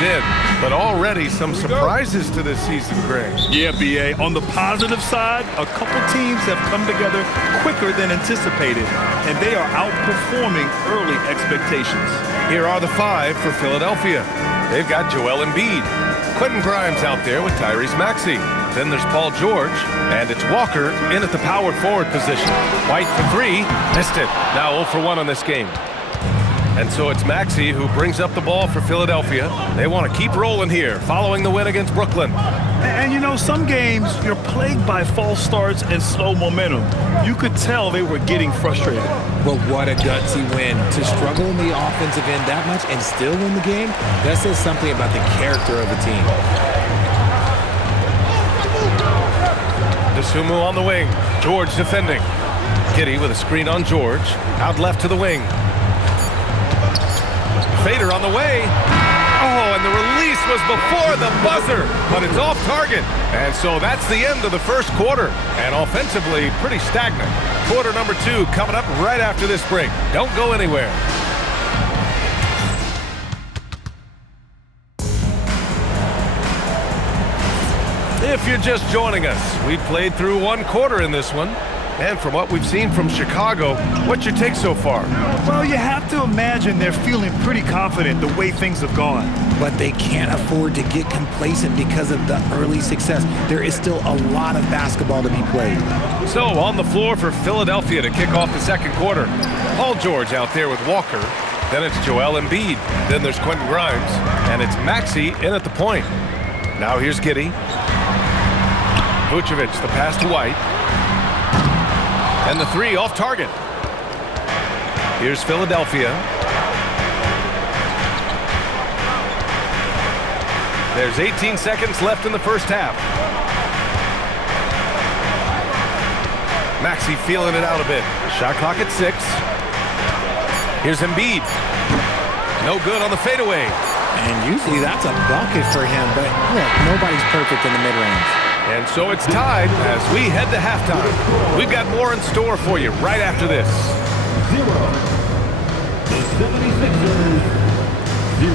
minutes in, but already some surprises to this season, Greg. Yeah, B.A. On the positive side, a couple teams have come together quicker than anticipated, and they are outperforming early expectations. Here are the five for Philadelphia. They've got Joel Embiid. Quentin Grimes out there with Tyrese Maxey. Then there's Paul George, and it's Walker in at the power forward position. White for three, missed it. Now 0 for 1 on this game. And so it's Maxey who brings up the ball for Philadelphia. They want to keep rolling here, following the win against Brooklyn. And you know, some games you're plagued by false starts and slow momentum. You could tell they were getting frustrated. But what a gutsy win. To struggle in the offensive end that much and still win the game, that says something about the character of the team. Dosunmu on the wing. George defending. Giddey with a screen on George. Out left to the wing. Fader on the way. Oh, and the release was before the buzzer, but it's off target. And so that's the end of the first quarter. And offensively, pretty stagnant. Quarter number 2 coming up right after this break. Don't go anywhere. If you're just joining us, we played through one quarter in this one. And from what we've seen from Chicago, what's your take so far? Well, you have to imagine they're feeling pretty confident the way things have gone. But they can't afford to get complacent because of the early success. There is still a lot of basketball to be played. So on the floor for Philadelphia to kick off the second quarter. Paul George out there with Walker. Then it's Joel Embiid. Then there's Quentin Grimes. And it's Maxey in at the point. Now here's Giddey. Vucevic, the pass to White. And the three off target. Here's Philadelphia. There's 18 seconds left in the first half. Maxey feeling it out a bit. Shot clock at 6. Here's Embiid. No good on the fadeaway. And usually that's a bucket for him, but look, nobody's perfect in the mid-range. And so it's tied as we head to halftime. We've got more in store for you right after this. 0. The 76ers, 0.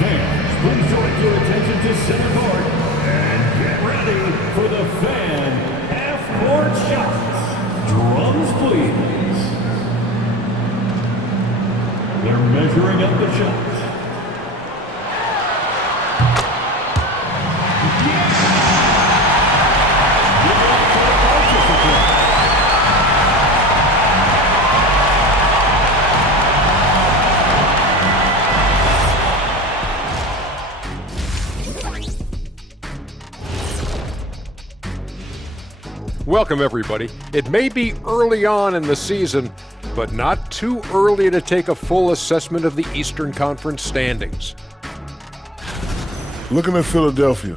Fans, please direct your attention to center court and get ready for the fan half-court shots. Drums, please. They're measuring up the shots. Welcome, everybody. It may be early on in the season, but not too early to take a full assessment of the Eastern Conference standings. Looking at Philadelphia,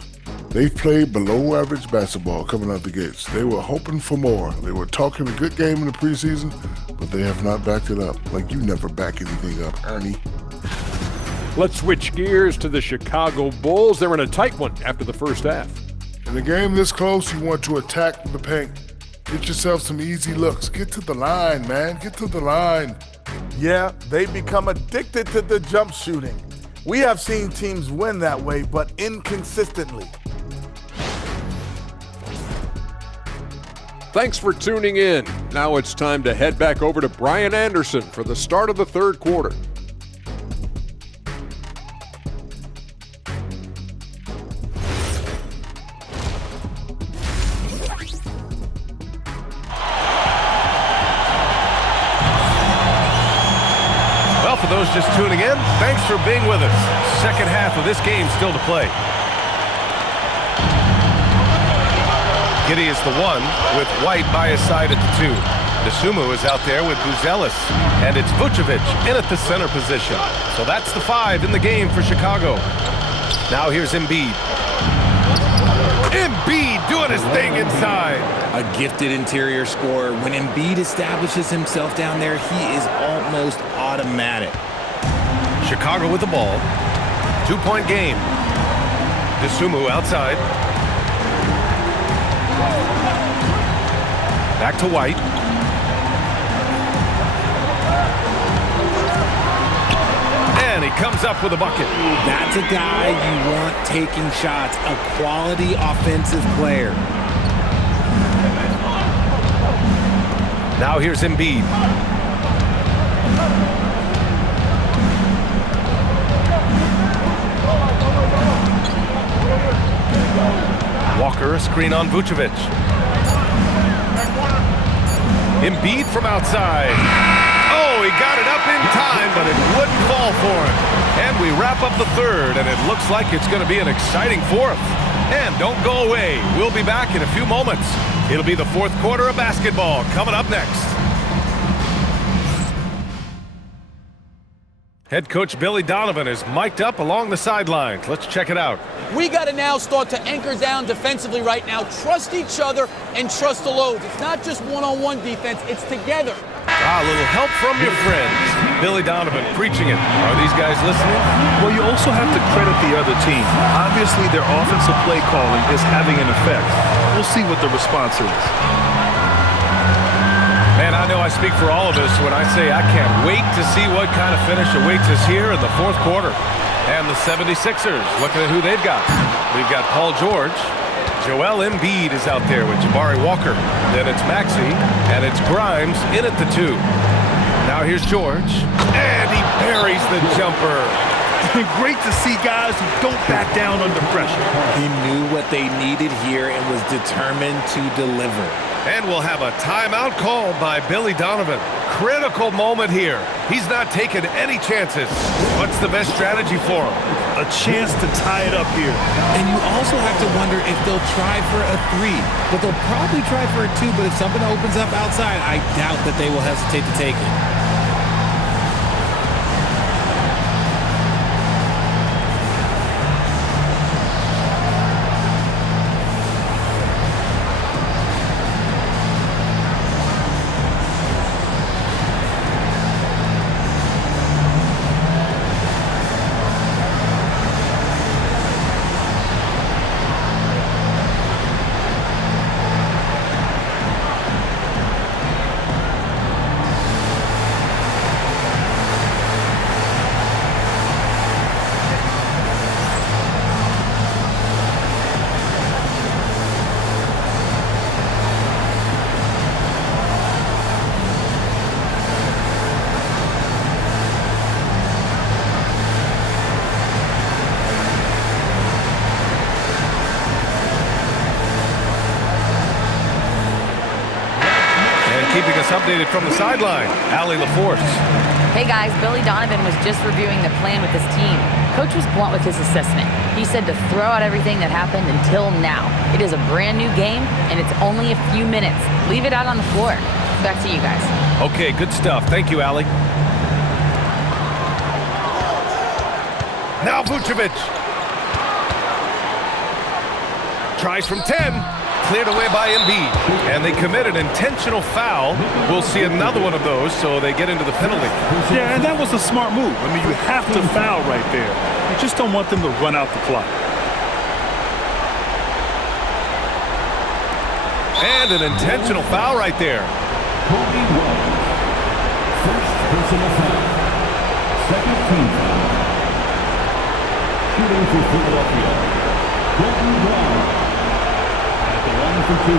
they've played below average basketball coming out the gates. They were hoping for more. They were talking a good game in the preseason, but they have not backed it up. Like you never back anything up, Ernie. Let's switch gears to the Chicago Bulls. They're in a tight one after the first half. In a game this close, you want to attack the paint. Get yourself some easy looks. Get to the line, man. Get to the line. Yeah, they've become addicted to the jump shooting. We have seen teams win that way, but inconsistently. Thanks for tuning in. Now it's time to head back over to Brian Anderson for the start of the third quarter. For those just tuning in, thanks for being with us. Second half of this game still to play. Giddey is the one with White by his side at the 2. Dosunmu is out there with Buzelis, and it's Vucevic in at the center position. So that's the 5 in the game for Chicago. Now here's Embiid. Embiid doing his thing inside. A gifted interior scorer. When Embiid establishes himself down there, he is almost automatic. Chicago with the ball. 2-point game. Dosunmu outside. Back to White. And he he comes up with a bucket. That's a guy you want taking shots, a quality offensive player. Now here's Embiid. Walker, a screen on Vucevic. Embiid from outside. Oh, he got it up in time, but it wouldn't fall for him. And we wrap up the third, and it looks like it's going to be an exciting fourth. And don't go away. We'll be back in a few moments. It'll be the fourth quarter of basketball coming up next. Head coach Billy Donovan is mic'd up along the sidelines. Let's check it out. We got to now start to anchor down defensively right now. Trust each other and trust the loads. It's not just one-on-one defense, it's together. A little help from your friends. Billy Donovan preaching it. Are these guys listening? Well, you also have to credit the other team. Obviously, their offensive play calling is having an effect. We'll see what the response is. Man, I know I speak for all of us when I say I can't wait to see what kind of finish awaits us here in the fourth quarter. And the 76ers, looking at who they've got. We've got Paul George. Joel Embiid is out there with Jabari Walker. Then it's Maxey, and it's Grimes in at the 2. Now here's George, and he buries the jumper. Great to see guys who don't back down under pressure. He knew what they needed here and was determined to deliver. And we'll have a timeout called by Billy Donovan. Critical moment here. He's not taking any chances. What's the best strategy for him? A chance to tie it up here. And you also have to wonder if they'll try for a 3. But they'll probably try for a 2, but if something opens up outside, I doubt that they will hesitate to take it. Keeping us updated from the sideline, Allie LaForce. Hey guys, Billy Donovan was just reviewing the plan with his team. Coach was blunt with his assessment. He said to throw out everything that happened until now. It is a brand new game, and it's only a few minutes. Leave it out on the floor. Back to you guys. Okay, good stuff. Thank you, Allie. Now Vucevic. Tries from 10. Cleared away by Embiid. And they commit an intentional foul. We'll see another one of those, so they get into the penalty. Yeah, and that was a smart move. I mean, you have to foul right there. You just don't want them to run out the clock. And an intentional foul right there. Kobe White. First personal foul. Second team foul. Shooting for Philadelphia. Kobe White. At the line for 2.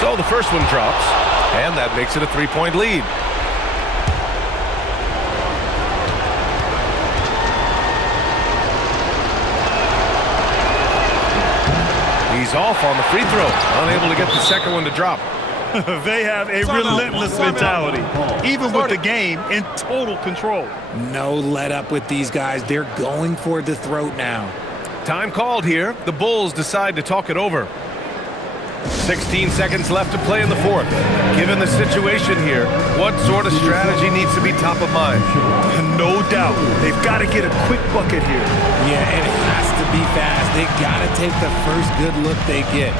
So the first one drops, and that makes it a 3-point lead. He's off on the free throw, unable to get the second one to drop. They have a relentless mentality, even with the game in total control. No let up with these guys. They're going for the throat now. Time called here. The Bulls decide to talk it over. 16 seconds left to play in the fourth. Given the situation here, what sort of strategy needs to be top of mind? No doubt. They've got to get a quick bucket here. Yeah, and it has to be fast. They got to take the first good look they get.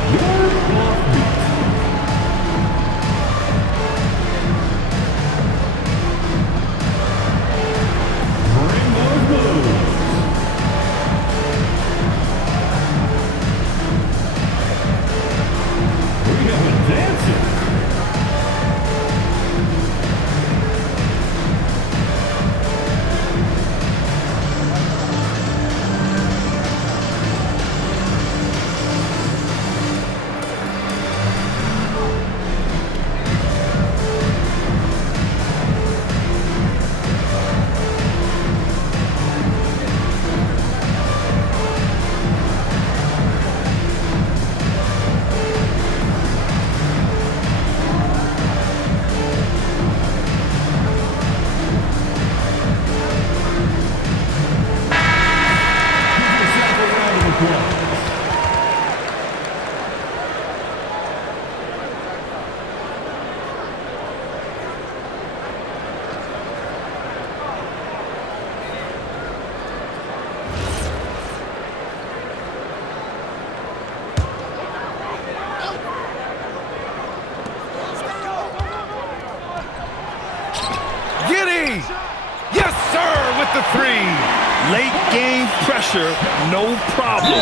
pressure, no problem.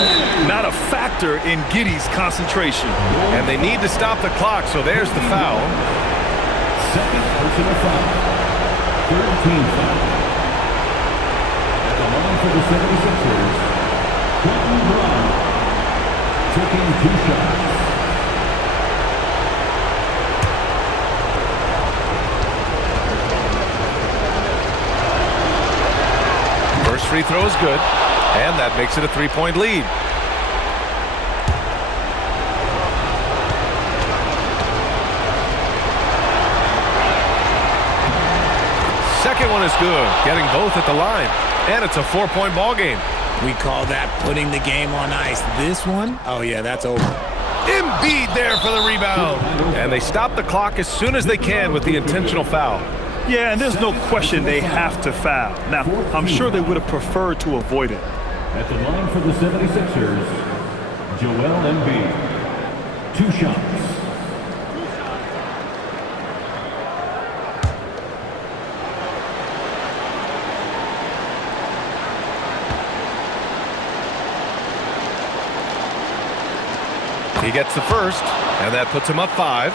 Not a factor in Giddey's concentration. And they need to stop the clock, so there's the foul. Second personal foul. Third team foul. At the line for the 76ers, Quentin Grimes taking 2 shots. First free throw is good, and that makes it a 3-point lead. Second one is good, getting both at the line, and it's a 4-point ball game. We call that putting the game on ice. This one, oh yeah, that's over. Embiid there for the rebound, and they stop the clock as soon as they can with the intentional foul. Yeah, and there's no question they have to foul. Now, I'm sure they would have preferred to avoid it. At the line for the 76ers, Joel Embiid. 2 shots. He gets the first, and that puts him up 5.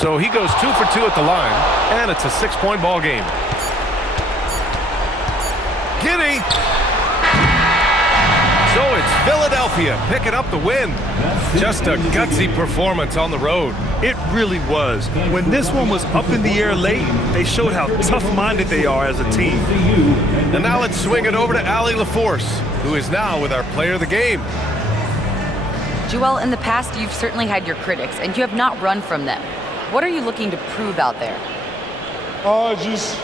So he goes 2 for 2 at the line, and it's a 6-point ball game. Giddey! So it's Philadelphia picking up the win. Just a gutsy performance on the road. It really was. When this one was up in the air late, they showed how tough-minded they are as a team. And now let's swing it over to Allie LaForce, who is now with our player of the game. Joel, in the past, you've certainly had your critics, and you have not run from them. What are you looking to prove out there? Just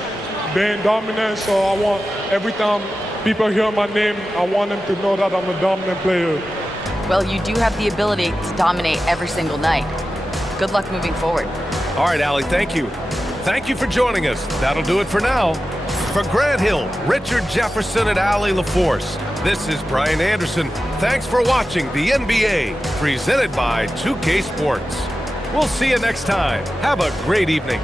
being dominant, so I want every time people hear my name, I want them to know that I'm a dominant player. Well, you do have the ability to dominate every single night. Good luck moving forward. All right, Allie, thank you. Thank you for joining us. That'll do it for now. For Grant Hill, Richard Jefferson, and Allie LaForce, this is Brian Anderson. Thanks for watching the NBA, presented by 2K Sports. We'll see you next time. Have a great evening.